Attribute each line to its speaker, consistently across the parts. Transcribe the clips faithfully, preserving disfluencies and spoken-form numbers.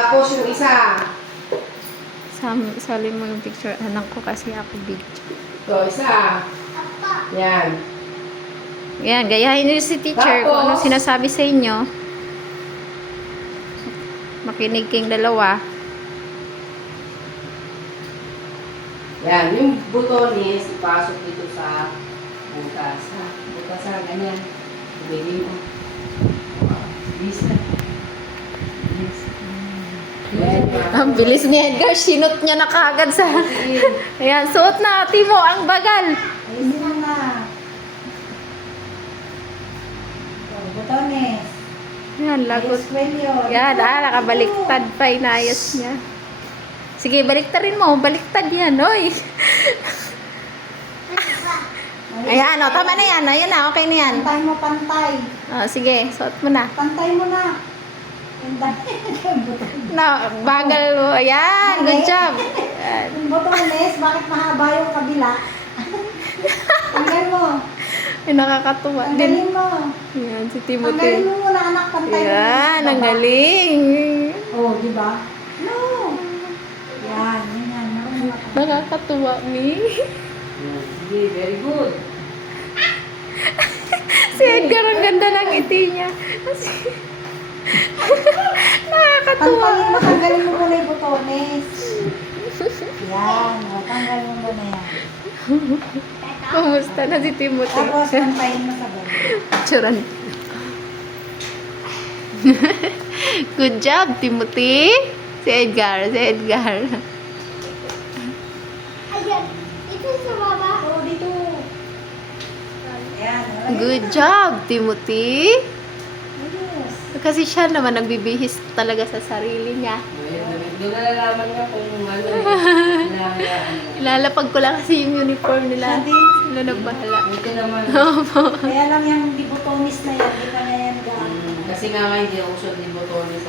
Speaker 1: Tapos yung isa.
Speaker 2: Sam, sali mo yung picture. Anak ko kasi ako video.
Speaker 1: Ito, isa. Yan.
Speaker 2: Yan, gayahin niyo si teacher kung ano
Speaker 1: Tapos,
Speaker 2: sinasabi sa inyo. Makinig kayong dalawa.
Speaker 1: Yan, yung butones, ipasok dito sa butas. Ha? Butas ha, ganyan. Ibigay mo. Bis na. Bis. Yan,
Speaker 2: Ang bilis ni Edgar. Sinot niya na kagad sa... Ayan, suot na. Timo, ang bagal.
Speaker 3: Ayusin mo na. Oh, botones.
Speaker 2: Yan, lagot.
Speaker 3: Ayos well yun.
Speaker 2: Yan, ah, nakabaliktad pa. Inayos niya. Sige, baliktarin mo. Baliktad yan, oy. Ayan, o, tama na yan. Ayan na, okay na yan.
Speaker 3: Pantay mo, pantay.
Speaker 2: O, sige, suot mo na.
Speaker 3: Pantay mo na. Yung dahil.
Speaker 2: Na, bagal mo. Ayan, good job. Ayan.
Speaker 3: Yung botones, bakit mahaba yung kabila? Tanggal mo.
Speaker 2: Ay, nakakatuwa din.
Speaker 3: Tanggalin mo.
Speaker 2: Ayan, si
Speaker 3: Tanggalin
Speaker 2: Timothy.
Speaker 3: mo muna, anak. Pantay mo.
Speaker 2: Ayan, ang
Speaker 3: Baba.
Speaker 2: galing.
Speaker 3: Oh, di ba? No. Yan, yan. Marunong ka.
Speaker 2: Nakakatuwa, Mi.
Speaker 1: Sige, very good.
Speaker 2: Si Edgar, ang ganda ng ngiti niya. Nakakatuwa.
Speaker 3: Tanggalin mo, tanggalin mo muna yung botones. Yan, oh, tanggalin mo muna yan.
Speaker 2: Kumusta na si Timothy?
Speaker 3: Tapos, pantayin mo sa gawin.
Speaker 2: Picturean. Good job, Timothy. Si Edgar, si Edgar.
Speaker 4: Ayan, ito sa baba.
Speaker 3: Oh, dito. Ayan. nalagay
Speaker 2: Good
Speaker 3: mo na.
Speaker 2: job, Timothy.
Speaker 3: Yes.
Speaker 2: Kasi siya naman nagbibihis talaga sa sarili niya.
Speaker 1: Doon na nalaman nga kung ano eh. Hinahayaan mo.
Speaker 2: Ilalapag ko lang kasi yung uniform nila.
Speaker 3: Siya din.
Speaker 2: Sila nagbahala.
Speaker 1: Buti naman.
Speaker 3: Kaya lang yung di botones na yan, di ka na yan gaan.
Speaker 1: Mm, Kasi nga nga hindi ako usod ni botones.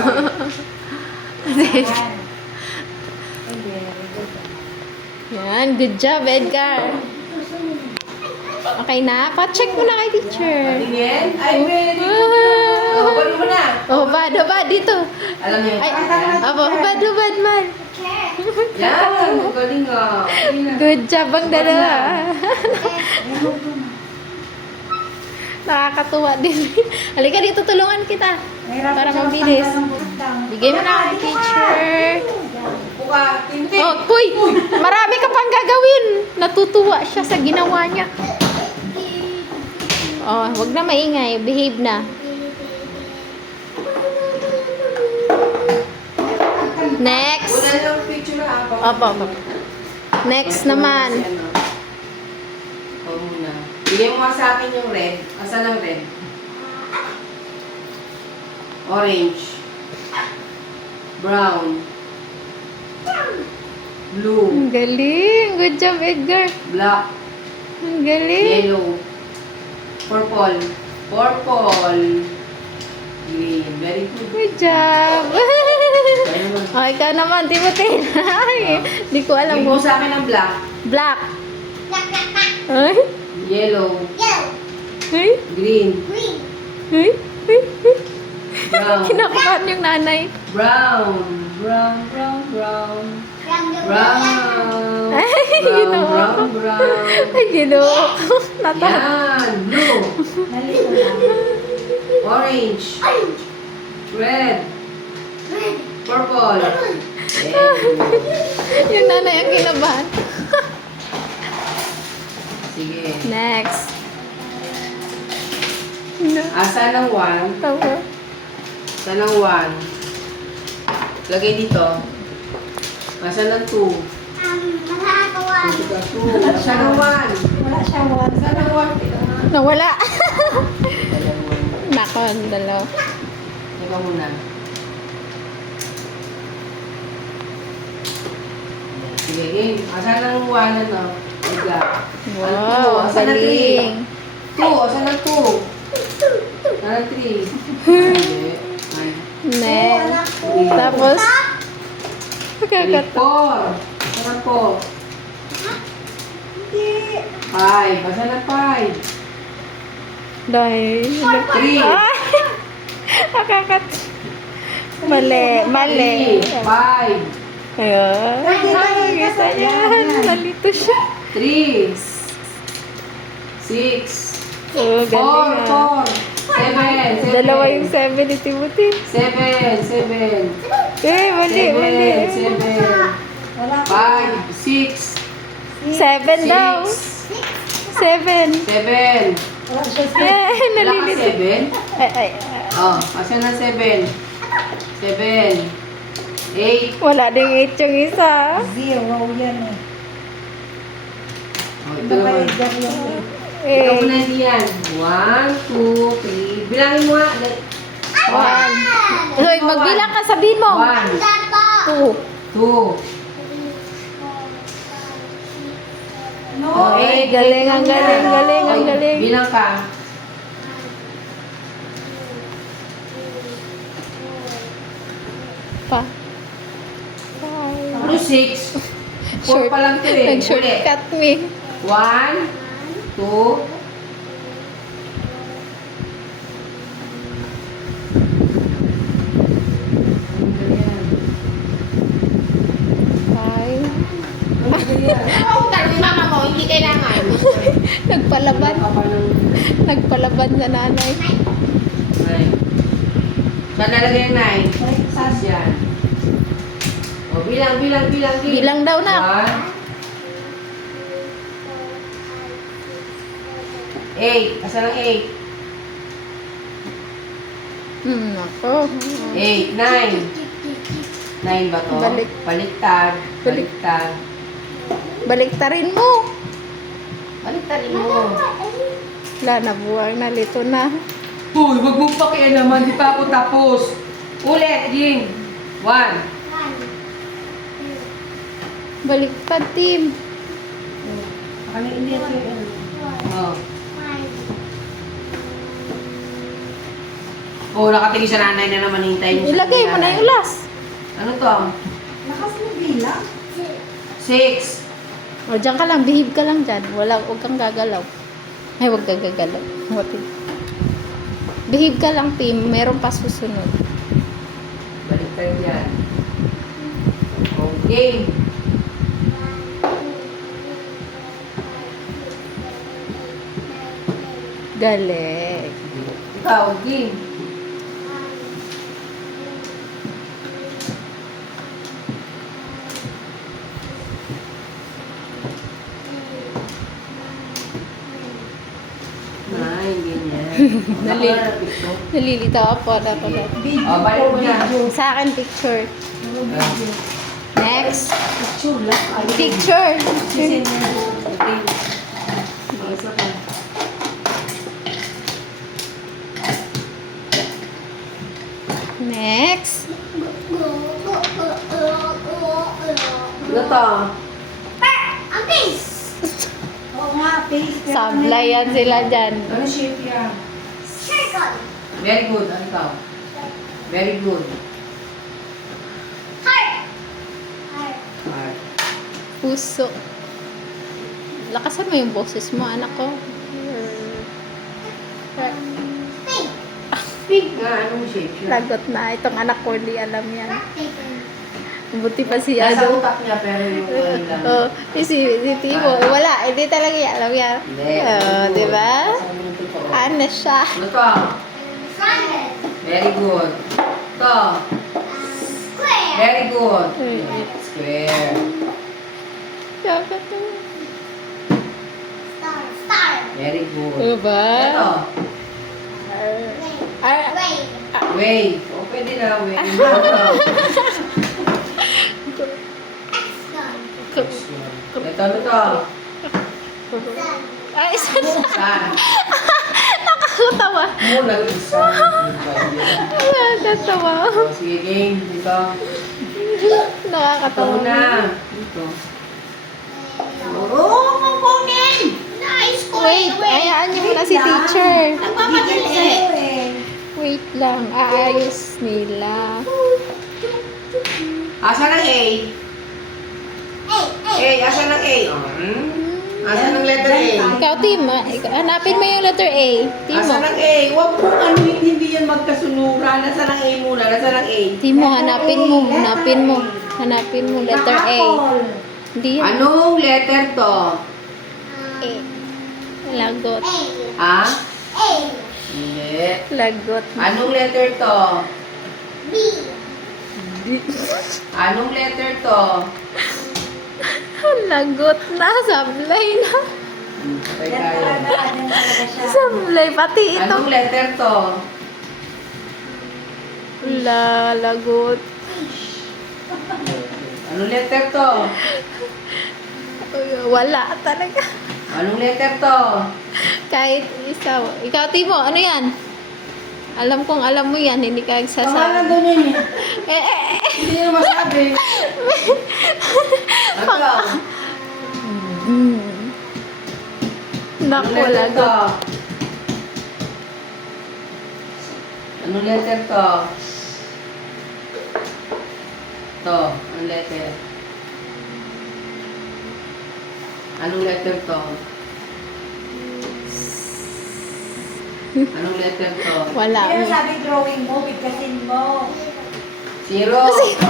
Speaker 2: Kasi,
Speaker 3: Yan. Ay, very good.
Speaker 2: yan, good job, Edgar. Okay na? Pa-check mo na kay teacher.
Speaker 1: Tingin? Ay, very good. Oh, balik mo na.
Speaker 2: Oh, bad, oh, bad, dito.
Speaker 1: Alam niyo.
Speaker 2: Ay,
Speaker 1: Yan.
Speaker 2: abo, bad, oh, bad, man.
Speaker 1: Yan, magaling nga. Sige na.
Speaker 2: Good job ang dalawa.
Speaker 3: Remove mo na.
Speaker 2: Nakakatuwa din. Halika dito, tulungan kita.
Speaker 3: Mahirap
Speaker 2: Para
Speaker 3: siya
Speaker 2: mabilis.
Speaker 3: magtanggal ng butang.
Speaker 2: Bigay mo na kay teacher.
Speaker 1: Buka, tinti.
Speaker 2: Oh, kuy, marami ka pang gagawin. Natutuwa siya sa ginawa niya. Oh, wag na maingay. Behave na. Next.
Speaker 1: Una na lang picture na. ah.
Speaker 2: Opo, opo. Next naman.
Speaker 1: Ito muna. Bigyan mo nga sa akin yung red. Asan ang red? Orange. Brown. Blue.
Speaker 2: Ang galing. Good job, Edgar.
Speaker 1: Black.
Speaker 2: Ang galing.
Speaker 1: Yellow. Purple. Purple. Green. Very good.
Speaker 2: Good job.
Speaker 1: Kaya naman.
Speaker 2: Oh, ikaw naman, Timothy. Ay, di ko alam
Speaker 1: Bigyan
Speaker 2: mo.
Speaker 1: mo sa akin ang black.
Speaker 2: Black.
Speaker 4: Black, black, black.
Speaker 2: Ay,
Speaker 1: Yellow.
Speaker 4: Yellow,
Speaker 2: ay,
Speaker 1: Green.
Speaker 4: green,
Speaker 2: ay, ay, ay.
Speaker 1: Brown.
Speaker 2: Kinakabahan yung nanay.
Speaker 1: Brown. Brown. Brown. Brown.
Speaker 4: brown, brown,
Speaker 1: Brown.
Speaker 2: Ay,
Speaker 1: Brown.
Speaker 2: ginoo.
Speaker 1: Brown. Brown.
Speaker 2: Ay, ginoo. Nata.
Speaker 1: Yan. Blue.
Speaker 3: Dali mo na.
Speaker 1: Orange.
Speaker 4: orange,
Speaker 1: Red.
Speaker 4: red,
Speaker 1: Purple.
Speaker 4: blue.
Speaker 1: Yan.
Speaker 2: Yung nanay ang kinabahan.
Speaker 1: Sige.
Speaker 2: Next. No.
Speaker 1: Asa ng one?
Speaker 2: Tawa.
Speaker 1: Asa ng one? Lagay dito. Asa ng two?
Speaker 4: Um, nakakawan.
Speaker 1: Two. Asa ng one?
Speaker 3: Wala siya one.
Speaker 1: Asa ng one?
Speaker 2: Nawala.
Speaker 1: Dalawa.
Speaker 2: Nako, ang dalaw.
Speaker 1: Ikaw muna. Sige, game. Asa ng one ano? Bigla.
Speaker 2: Wow,
Speaker 1: Asa ng three?
Speaker 2: galing.
Speaker 1: Two. Asa ng two? Asa ng three? Hindi. One.
Speaker 2: Next.
Speaker 1: Three.
Speaker 2: Tapos,
Speaker 1: Three.
Speaker 2: kakat.
Speaker 1: Four. Asa ng four?
Speaker 3: Hindi.
Speaker 1: Five. Asa ng five?
Speaker 2: Dahil.
Speaker 1: Three.
Speaker 2: Ay! Nakakat. Mali, mali.
Speaker 1: Three, five,
Speaker 2: Ayun. Ay, isa yan. Malito siya.
Speaker 1: three, six,
Speaker 2: Oh,
Speaker 1: four,
Speaker 2: galing ah.
Speaker 1: four, seven, seven.
Speaker 2: Dalawa yung seven ni Timothy.
Speaker 1: Seven, seven,
Speaker 2: Eh, mali, mali.
Speaker 1: seven, seven,
Speaker 3: Wala pa.
Speaker 1: five, six,
Speaker 2: Seven daw.
Speaker 1: six,
Speaker 2: Seven.
Speaker 1: seven.
Speaker 3: Wala siya sa...
Speaker 2: Eh,
Speaker 1: Wala ka
Speaker 2: nalilito.
Speaker 1: seven?
Speaker 2: Ay, ay,
Speaker 1: Oh, kasi na seven. Seven. Eight.
Speaker 2: wala ding eight yung isa.
Speaker 3: Zero yan eh.
Speaker 1: Oh, ito
Speaker 3: Ito kay
Speaker 1: naman.
Speaker 3: Edgar yung eight.
Speaker 1: Ikaw
Speaker 2: Eh,
Speaker 1: muna diyan. One, two, three. Bilangin mo nga.
Speaker 2: one. Hoy, magbilang ka, sabihin mo.
Speaker 1: One,
Speaker 2: Two.
Speaker 1: two.
Speaker 3: No.
Speaker 1: Oh,
Speaker 2: Ay,
Speaker 1: eight.
Speaker 2: galing, ang galing, galing, ang
Speaker 1: Oh,
Speaker 2: galing.
Speaker 1: Bilang ka.
Speaker 2: Pa. Five.
Speaker 1: Ano, six? Four pa lang ito eh. Ulit.
Speaker 2: Nag-shortcut me.
Speaker 1: One, two,
Speaker 2: Five.
Speaker 1: Oo, tanong mama mo, hindi kailangan.
Speaker 2: Nagpalaban.
Speaker 1: Ka pa ng
Speaker 2: Nagpalaban na nanay.
Speaker 1: nine. Saan nalagay yung nine? Sas yan. O, bilang, bilang, bilang, bilang.
Speaker 2: Bilang daw na.
Speaker 1: One. Eight. Asan ang eight?
Speaker 2: Hmm, ako.
Speaker 1: Eight. Nine. Nine ba to?
Speaker 2: Balik.
Speaker 1: Baliktad.
Speaker 2: Balik.
Speaker 1: Baliktad.
Speaker 2: Baliktarin mo.
Speaker 1: Baliktarin mo.
Speaker 2: Wala na buwang nalito na.
Speaker 1: Uy, wag mong pakialaman. Di pa ako tapos. Ulit, Jing. One.
Speaker 2: Baliktad, team.
Speaker 3: Ano hindi ito yun?
Speaker 1: Oh. Oh, nakatingin sa nanay na naman hintayin niya.
Speaker 2: Ilagay mo na yung last.
Speaker 1: Ano to?
Speaker 3: Lakas mo bilang.
Speaker 1: Six.
Speaker 2: O, dyan ka lang. Behave ka lang dyan. Wala, huwag kang gagalaw. Ay, huwag kang gagalaw. Wati. Behave ka lang, team. Meron pa susunod.
Speaker 1: Baliktad yan. Okay.
Speaker 2: Galing.
Speaker 1: Ikaw, Jing. Nine, ganyan.
Speaker 2: Dali.
Speaker 1: Nakalapit to.
Speaker 2: Nalilito ako na ako na.
Speaker 1: Oh, balik mo na.
Speaker 2: Sa akin, picture.
Speaker 1: Ah,
Speaker 2: Next.
Speaker 3: Chula.
Speaker 2: Picture.
Speaker 1: okay. Isa pa.
Speaker 2: Next.
Speaker 1: Ano to?
Speaker 3: Oo nga, face. pero
Speaker 2: Sablay yan sila dyan.
Speaker 1: Ano shape yan? Very good. Ano to? Very good. Heart.
Speaker 2: Puso. Lakasan mo yung boses mo, anak ko.
Speaker 1: Pink nga. Anong shape yan?
Speaker 2: Lagot na. Itong anak ko, di alam yan. Buti pa si
Speaker 1: Nasa
Speaker 2: ano.
Speaker 1: utak niya pero yung ano lang.
Speaker 2: Oh, si, si, si Timo, wala. Hindi talaga yan. Alam yan.
Speaker 1: Hindi.
Speaker 2: Oh, di ba?
Speaker 1: Sabi ng totoo.
Speaker 2: Ano siya?
Speaker 1: Ano to? Very good. To. Very good.
Speaker 2: Eh,
Speaker 1: Square.
Speaker 2: Dapat to.
Speaker 1: Very good.
Speaker 2: Diba?
Speaker 1: Ito.
Speaker 2: Ay,
Speaker 1: Wave. O, pwede na wave. Ito. Ito, ano to?
Speaker 2: ay, isa na.
Speaker 1: Sun.
Speaker 2: Nakakatawa.
Speaker 1: Muna, isa.
Speaker 2: Nakakatawa.
Speaker 1: O, sige, game. Dito. Ito
Speaker 2: Nakakatawa.
Speaker 1: muna. Dito. Oo, kukunin! Nice ko.
Speaker 2: Wait, ayaan niyo muna si teacher.
Speaker 1: Nagmamadali.
Speaker 3: sa'yo eh.
Speaker 2: Wait lang, aayos nila.
Speaker 1: Asa ng A? A, asa ng A? Hmm? Asa ng letter A?
Speaker 2: Ikaw, Tim, ah, ik- hanapin mo yung letter A.
Speaker 1: Asa
Speaker 2: Timo.
Speaker 1: ng A? Huwag po ano, hindi yan yan magkasunuran. Nasaan ang A muna? Nasaan ang A?
Speaker 2: Timo, hanapin mo, hanapin mo. Hanapin mo, letter A.
Speaker 3: Apple.
Speaker 2: Hindi yan.
Speaker 1: Anong letter to?
Speaker 2: A. Lagot.
Speaker 4: A.
Speaker 1: Ha?
Speaker 4: A.
Speaker 1: Hindi.
Speaker 2: Lagot.
Speaker 1: Anong letter to?
Speaker 4: B.
Speaker 1: Anong letter to?
Speaker 2: Lagot na, sablay na.
Speaker 1: Hmm, sabay
Speaker 3: Yan
Speaker 1: tayo.
Speaker 3: talaga, yan talaga siya.
Speaker 2: Sablay, pati ito.
Speaker 1: Anong letter to?
Speaker 2: La, lagot.
Speaker 1: Anong letter to?
Speaker 2: Uy, wala talaga.
Speaker 1: Anong letter to?
Speaker 2: Kahit isa. Ikaw, Timo, ano yan? Alam kong alam mo yan, hindi ka
Speaker 1: Pangalan
Speaker 2: nagsasabi.
Speaker 1: doon yun eh.
Speaker 2: Eh, eh, eh.
Speaker 1: Hindi nyo masabi. Ikaw.
Speaker 2: Hmm.
Speaker 1: Anong
Speaker 2: Naku,
Speaker 1: letter to?
Speaker 2: lagot.
Speaker 1: Anong letter to? To. Anong letter? Anong letter to? Anong letter to?
Speaker 2: Wala.
Speaker 3: Yan ang sabi drawing mo, bigkasin mo.
Speaker 1: Zero.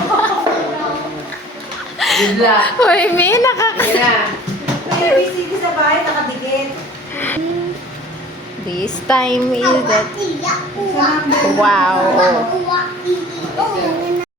Speaker 1: Good luck.
Speaker 2: Uy, may nakaka...
Speaker 1: Sige na.
Speaker 3: May A B C D sa bahay, nakadikit.
Speaker 2: This time is
Speaker 4: Awa,
Speaker 2: that...
Speaker 4: iya,
Speaker 3: Sa
Speaker 4: uwa.
Speaker 3: number.
Speaker 2: Wow.
Speaker 4: Uwa, iya, uwa.